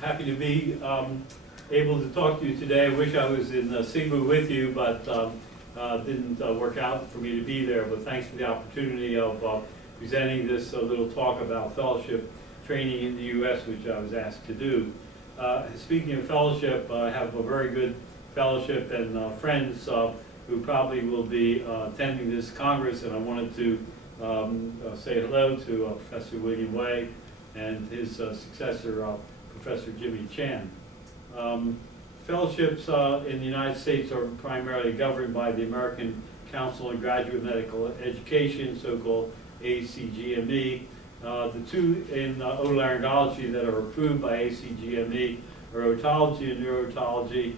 Happy to be able to talk to you today. I wish I was in Cebu with you, but didn't work out for me to be there. But thanks for the opportunity of presenting this little talk about fellowship training in the U.S., which I was asked to do. Speaking of fellowship, I have a very good fellowship and friends who probably will be attending this Congress, and I wanted to say hello to Professor William Way and his successor, Professor Jimmy Chan. Fellowships in the United States are primarily governed by the American Council on Graduate Medical Education, so-called ACGME. The two in otolaryngology that are approved by ACGME are otology and neurotology.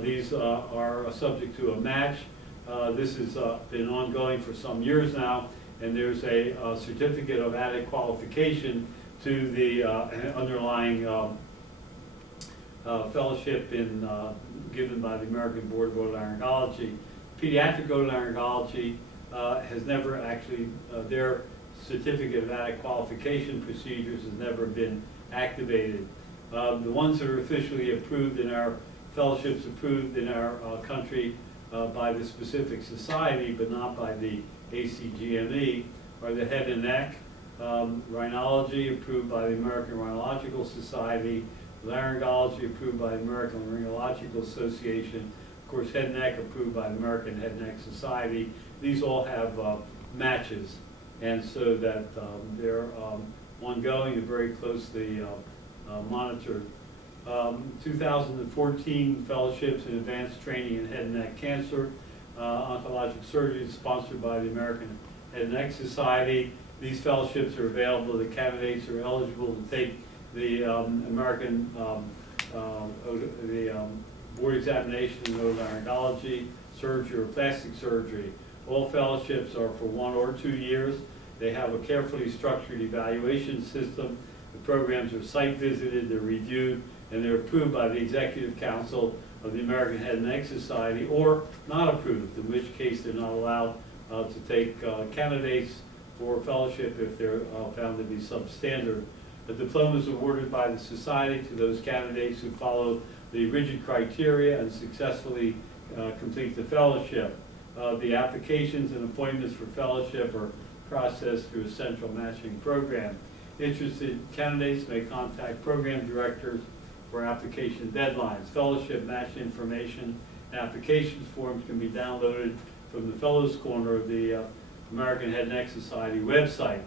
These are subject to a match. This has been ongoing for some years now, and there's a certificate of added qualification to the underlying fellowship given by the American Board of Otolaryngology. Pediatric otolaryngology has never actually, their certificate of added qualification procedures has never been activated. The ones that are officially approved in our fellowships, approved in our country by the specific society, but not by the ACGME, are the head and neck, rhinology approved by the American Rhinological Society, laryngology approved by the American Laryngological Association, of course head and neck approved by the American Head and Neck Society. These all have matches, and so that they're ongoing and very closely monitored. 2014 fellowships in advanced training in head and neck cancer, oncologic surgery, sponsored by the American Head and Neck Society. These fellowships are available to candidates who are eligible to take the American board examination in otolaryngology, surgery, or plastic surgery. All fellowships are for 1 or 2 years. They have a carefully structured evaluation system. The programs are site visited, they're reviewed, and they're approved by the Executive Council of the American Head and Neck Society, or not approved, in which case they're not allowed to take candidates for fellowship if they're found to be substandard. The diploma is awarded by the Society to those candidates who follow the rigid criteria and successfully complete the fellowship. The applications and appointments for fellowship are processed through a central matching program. Interested candidates may contact program directors for application deadlines. Fellowship match information and applications forms can be downloaded from the Fellows Corner of the American Head and Neck Society website.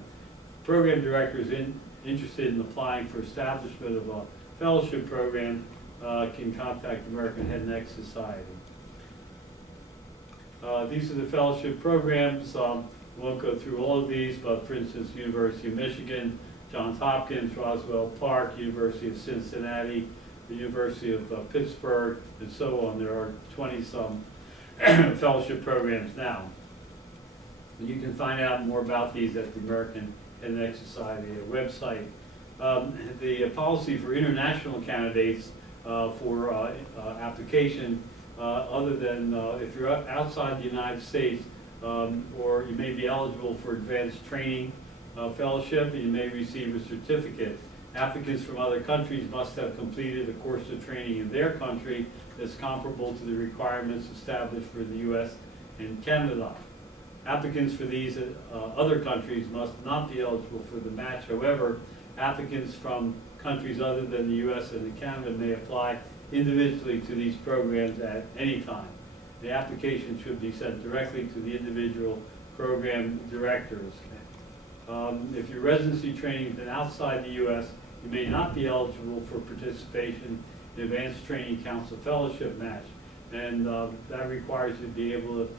Program directors interested in applying for establishment of a fellowship program can contact the American Head and Neck Society. These are the fellowship programs. We won't go through all of these, but for instance, University of Michigan, Johns Hopkins, Roswell Park, University of Cincinnati, the University of Pittsburgh, and so on. There are 20-some fellowship programs now. And you can find out more about these at the American Head and Neck Society website. The policy for international candidates for application, other than if you're outside the United States, or you may be eligible for advanced training fellowship, and you may receive a certificate. Applicants from other countries must have completed a course of training in their country that's comparable to the requirements established for the U.S. and Canada. Applicants for these other countries must not be eligible for the match. However, applicants from countries other than the U.S. and Canada may apply individually to these programs at any time. The application should be sent directly to the individual program directors. If your residency training has been outside the U.S., you may not be eligible for participation in Advanced Training Council Fellowship Match, and that requires you to be able to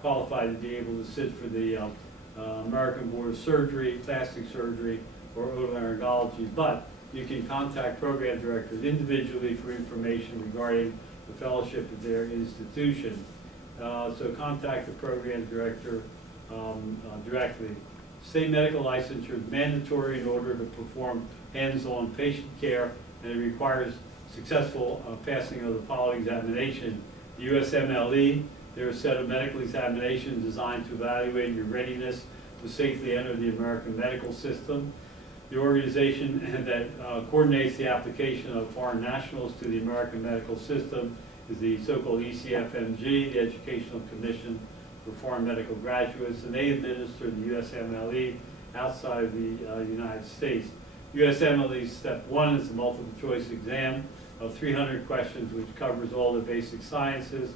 qualify to be able to sit for the American Board of Surgery, Plastic Surgery, or otolaryngology. But you can contact program directors individually for information regarding the fellowship at their institution. So contact the program director directly. State medical licensure is mandatory in order to perform hands-on patient care, and it requires successful passing of the following examination. The USMLE, there are a set of medical examinations designed to evaluate your readiness to safely enter the American medical system. The organization that coordinates the application of foreign nationals to the American medical system is the so-called ECFMG, the Educational Commission for Foreign Medical Graduates, and they administer the USMLE outside of the United States. USMLE Step 1 is a multiple choice exam of 300 questions, which covers all the basic sciences.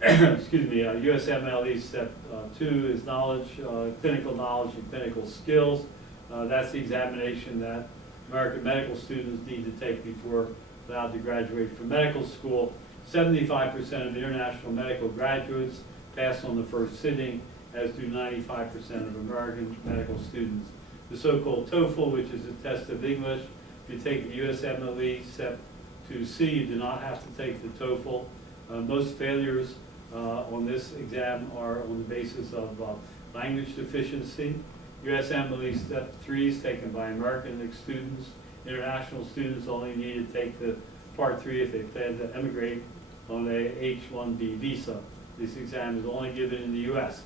Excuse me, USMLE Step 2 is clinical knowledge and clinical skills. That's the examination that American medical students need to take before allowed to graduate from medical school. 75% of international medical graduates pass on the first sitting, as do 95% of American medical students. The so-called TOEFL, which is a test of English, if you take the USMLE Step 2C, you do not have to take the TOEFL. Most failures on this exam are on the basis of language deficiency. USMLE Step 3 is taken by American students. International students only need to take the Part 3 if they plan to emigrate on a H-1B visa. This exam is only given in the U.S.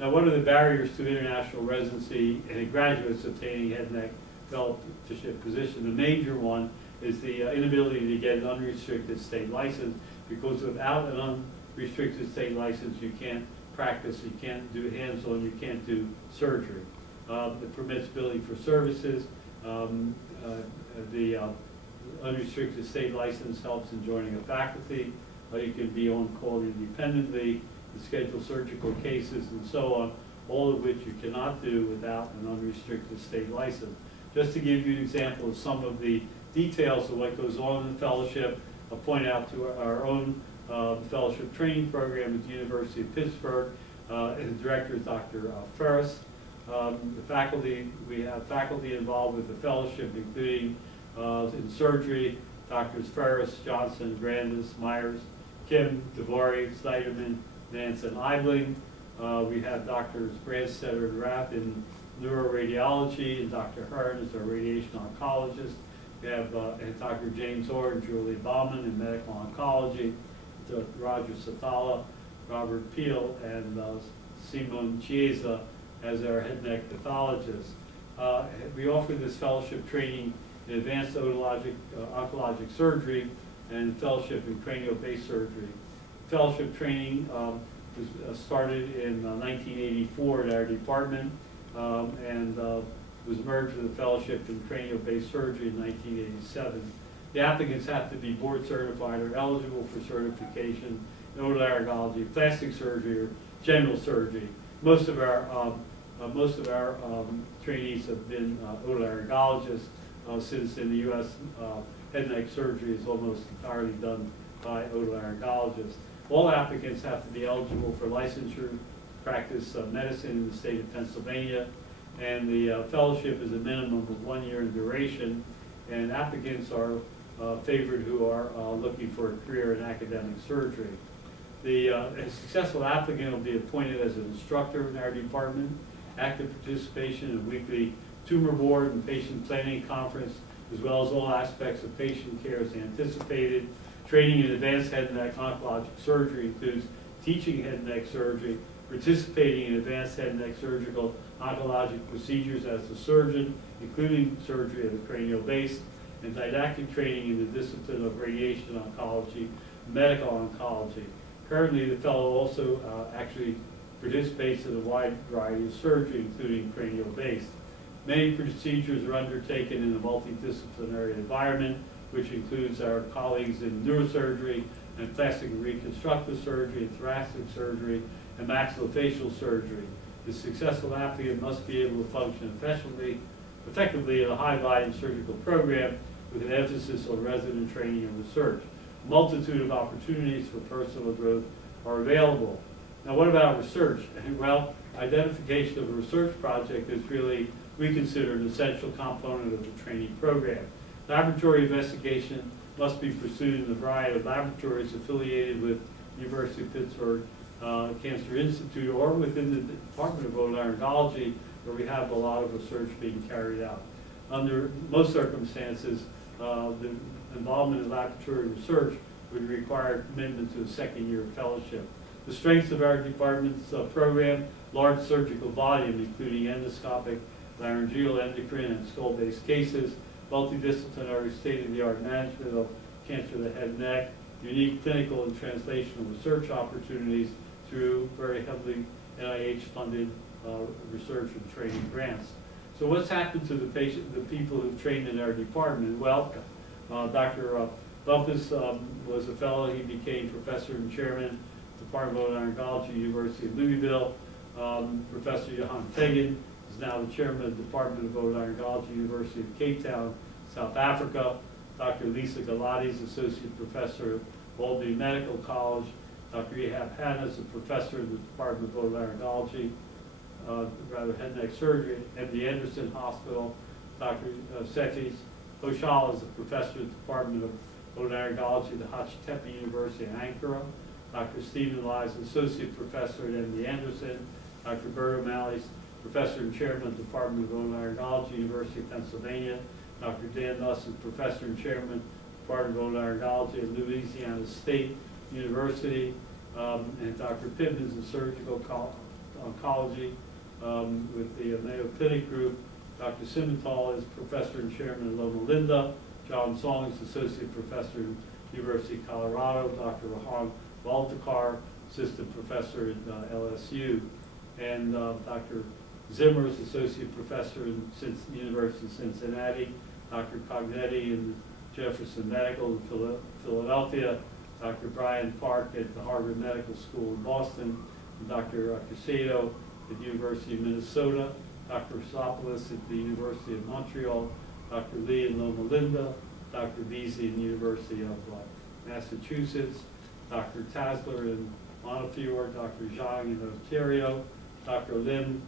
Now, what are the barriers to international residency and graduates obtaining head and neck fellowship position? The major one is the inability to get an unrestricted state license, because without an unrestricted state license, you can't practice, you can't do hands-on, you can't do surgery. The permissibility for services, the unrestricted state license helps in joining a faculty. You can be on call independently, schedule surgical cases, and so on, all of which you cannot do without an unrestricted state license. Just to give you an example of some of the details of what goes on in the fellowship, I'll point out to our own fellowship training program at the University of Pittsburgh. And the director is Dr. Ferris. The faculty, we have faculty involved with the fellowship, including in surgery, Drs. Ferris, Johnson, Grandis, Myers, Kim, DeVore, Snyderman, Nance, and Eibling. We have Drs. Brandstetter and Rapp in neuroradiology, and Dr. Hearn is our radiation oncologist. We have Dr. James Orr and Julie Bauman in medical oncology, Dr. Roger Sathala, Robert Peel, and Simone Chiesa as our head and neck pathologist. We offer this fellowship training in advanced oncologic surgery and fellowship in cranial-based surgery. Fellowship training was started in 1984 at our department and was merged with a fellowship in cranial-based surgery in 1987. The applicants have to be board certified or eligible for certification in otolaryngology, plastic surgery, or general surgery. Most of our trainees have been otolaryngologists, since in the U.S. Head and neck surgery is almost entirely done by otolaryngologists. All applicants have to be eligible for licensure, practice medicine in the state of Pennsylvania, and the fellowship is a minimum of 1 year in duration, and applicants are favored who are looking for a career in academic surgery. A successful applicant will be appointed as an instructor in our department. Active participation in weekly tumor board and patient planning conference, as well as all aspects of patient care is anticipated. Training in advanced head and neck oncologic surgery includes teaching head and neck surgery, participating in advanced head and neck surgical oncologic procedures as a surgeon, including surgery of the cranial base, and didactic training in the discipline of radiation oncology, medical oncology. Currently, the fellow also actually participates in a wide variety of surgery, including cranial base. Many procedures are undertaken in a multidisciplinary environment, which includes our colleagues in neurosurgery and plastic and reconstructive surgery, and thoracic surgery, and maxillofacial surgery. The successful applicant must be able to function effectively in a high-volume surgical program with an emphasis on resident training and research. A multitude of opportunities for personal growth are available. Now, what about research? Well, identification of a research project is really, we consider, an essential component of the training program. Laboratory investigation must be pursued in a variety of laboratories affiliated with University of Pittsburgh Cancer Institute or within the Department of Otolaryngology, where we have a lot of research being carried out. Under most circumstances, the involvement in laboratory research would require commitment to a second-year fellowship. The strengths of our department's program: large surgical volume, including endoscopic, laryngeal, endocrine, and skull-based cases, multidisciplinary state-of-the-art management of cancer of the head and neck, unique clinical and translational research opportunities through very heavily NIH-funded research and training grants. So what's happened to the people who've trained in our department? Well, Dr. Bumpus was a fellow. He became professor and chairman, Department of Otolaryngology, University of Louisville. Professor Johan Fagan is now the chairman of the Department of Otolaryngology, University of Cape Town, South Africa. Dr. Lisa Galati is associate professor at Albany Medical College. Dr. Ehab Hanna is a professor in the Department of Otolaryngology, head and neck surgery at MD Anderson Hospital. Dr. Sekis Hoshal is a professor at the Department of Otolaryngology at the Hacettepe University in Ankara. Dr. Stephen Lai is associate professor at MD Anderson. Dr. Bert O'Malley is professor and chairman of the Department of Otolaryngology, University of Pennsylvania. Dr. Dan Nuss is professor and chairman, Department of Otolaryngology at Louisiana State University. And Dr. Pittman is in surgical oncology with the Mayo Clinic Group. Dr. Simmental is professor and chairman at Loma Linda. John Song is associate professor at University of Colorado. Dr. Rahan Baltakar, assistant professor at LSU. And Dr. Zimmer is associate professor in University of Cincinnati. Dr. Cognetti in Jefferson Medical in Philadelphia. Dr. Brian Park at the Harvard Medical School in Boston. And Dr. Casado at the University of Minnesota. Dr. Sopoulos at the University of Montreal. Dr. Lee in Loma Linda. Dr. Beasley in the University of Massachusetts. Dr. Tasler in Montefiore. Dr. Zhang in Ontario. Dr. Lim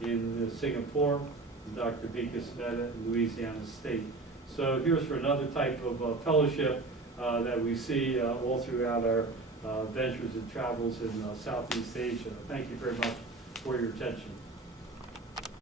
in Singapore. And Dr. Vikas Mehta in Louisiana State. So here's for another type of fellowship that we see all throughout our ventures and travels in Southeast Asia. Thank you very much for your attention.